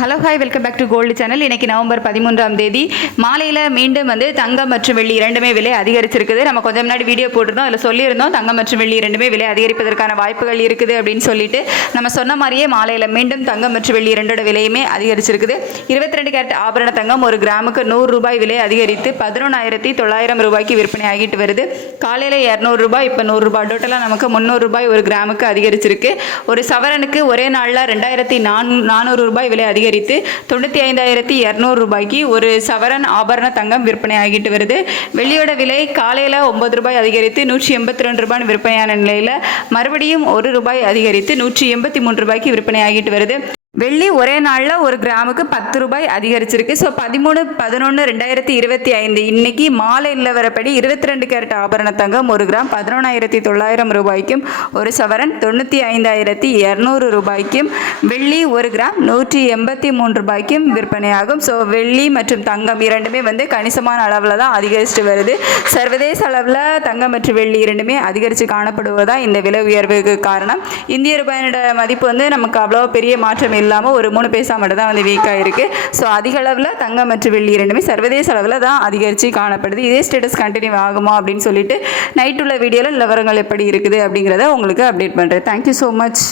Hello hi welcome back to gold channel. இன்றைக்கி November 13ஆம் தேதி மாலையில் மீண்டும் தங்கம் மற்றும் வெள்ளி இரண்டுமே விலை அதிகரிச்சிருக்குது. நம்ம கொஞ்சம் முன்னாடி வீடியோ போட்டிருந்தோம், அதில் சொல்லியிருந்தோம் தங்கம் மற்றும் வெள்ளி இரண்டுமே விலை அதிகரிப்பதற்கான வாய்ப்புகள் இருக்குது அப்படின்னு சொல்லிட்டு நம்ம சொன்ன மாதிரியே மாலையில் மீண்டும் தங்கம் மற்றும் வெள்ளி இரண்டோட விலையுமே அதிகரிச்சிருக்குது. 22 கேரட் ஆபரண தங்கம் ஒரு கிராமுக்கு 100 ரூபாய் விலை அதிகரித்து 11,900 ரூபாய்க்கு விற்பனை ஆகிட்டு வருது. காலையில் 200 ரூபாய், இப்போ 100 ரூபாய், டோட்டலாக நமக்கு 300 ரூபாய் ஒரு கிராமுக்கு அதிகரிச்சிருக்கு. ஒரு சவரனுக்கு ஒரே நாளில் 2,400 ரூபாய் விலை அதிகரித்து 95,200 ரூபாய்க்கு ஒரு சவரன் ஆபரண தங்கம் விற்பனை ஆகிட்டு வருது. வெள்ளியோட விலை காலையில் 9 ரூபாய் அதிகரித்து 182 ரூபாய் விற்பனையான நிலையில் மறுபடியும் 1 ரூபாய் அதிகரித்து 183 ரூபாய்க்கு விற்பனை ஆகிட்டு வருது. வெள்ளி ஒரே நாளில் ஒரு கிராமுக்கு 10 ரூபாய் அதிகரிச்சிருக்கு. ஸோ 13/11/2025 இன்னைக்கு மாலை நிலவரப்படி 22 கேரட் ஆபரண தங்கம் ஒரு கிராம் 11,900 ரூபாய்க்கும், ஒரு சவரன் 95,200 ரூபாய்க்கும், வெள்ளி ஒரு கிராம் 183 ரூபாய்க்கும் விற்பனையாகும். ஸோ வெள்ளி மற்றும் தங்கம் இரண்டுமே கணிசமான அளவில் தான் அதிகரிச்சுட்டு வருது. சர்வதேச அளவில் தங்கம் மற்றும் வெள்ளி இரண்டுமே அதிகரித்து காணப்படுவதுதான் இந்த விலை உயர்வுக்கு காரணம். இந்திய ரூபாயோட மதிப்பு நமக்கு அவ்வளோ பெரிய மாற்றம் இல்லாமல் ஒரு 3 பைசா மட்டும் தான் வீக்காக இருக்குது. ஸோ அதிக அளவில் தங்கம் மற்றும் வெள்ளி இரண்டுமே சர்வதேச அளவில் தான் அதிகரித்து காணப்படுது. இதே ஸ்டேட்டஸ் கண்டினியூ ஆகுமா அப்படின்னு சொல்லிட்டு நைட் உள்ள வீடியோவில் நிலவரங்கள் எப்படி இருக்குது அப்படிங்கிறத உங்களுக்கு அப்டேட் பண்ணுறேன். Thank you so much.